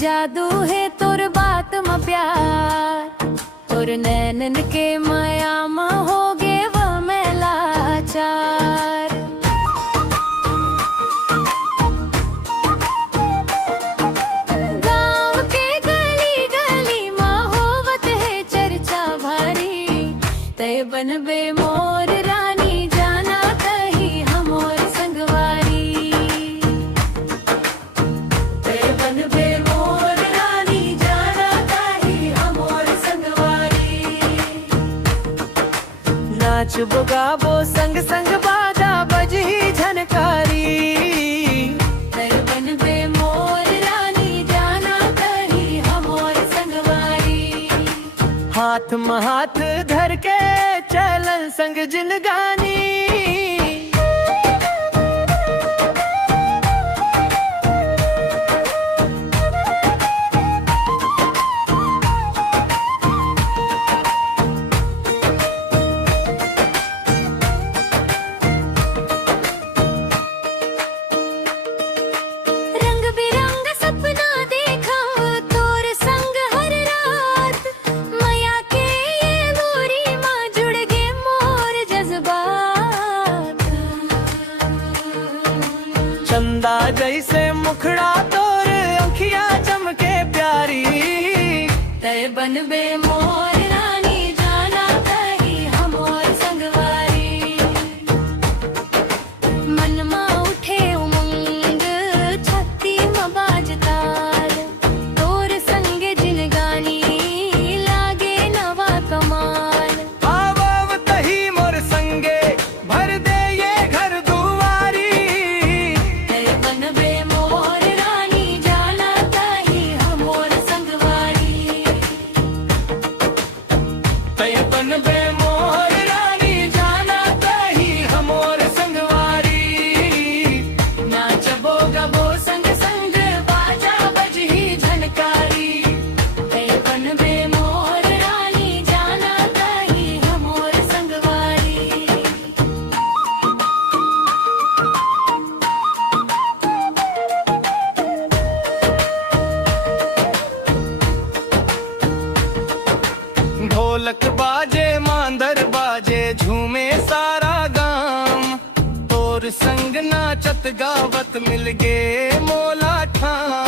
जादू है तोर बात म प्यार, तोर नैनन के माया म होगे वो मैं लाचार। गाँव के गली गली म होवत है चर्चा भारी, तय बनबे मोर रानी जाना कही हमोर संगवारी। तय बनबे मोर रानी जाना कही हमोर संगवारी। नाच गाबो संग संग बाजा बजही झनकारी। तय बनबे मोर रानी जाना कही हमोर संगवारी। हाथ में हाथ धर के चलन संग जिनगानी। रंग बिरंग सपना देखा तोर संग हर रात, माया के ये गोरी माँ जुड़ गे मोर जज्बात। चंदा जैसे मुखड़ा तोर अंखिया चमके प्यारी। तय बनबे मोर रानी जाना कही हमोर संगवारी। मन मा उठे उमंग छत्ती म बाजताल, तोर संगे जिनगानी लागे नवा कमाल। आवाव तही मोर संगे भर दे ये घर दुआरी। तय बनबे मोर रानी जाना कही हमोर संगवारी। तय बनबे मोर रानी जाना कही हमोर संगवारी। नाचबो गबो संग संग बाजा बजही झनकारी। तय बनबे मोर रानी जाना कही हमोर संगवारी। ढोलक बाजे मांदर बाजे झूमे सारा गांव। तोर संग नाचत गावत मिल गे मोला ठाम।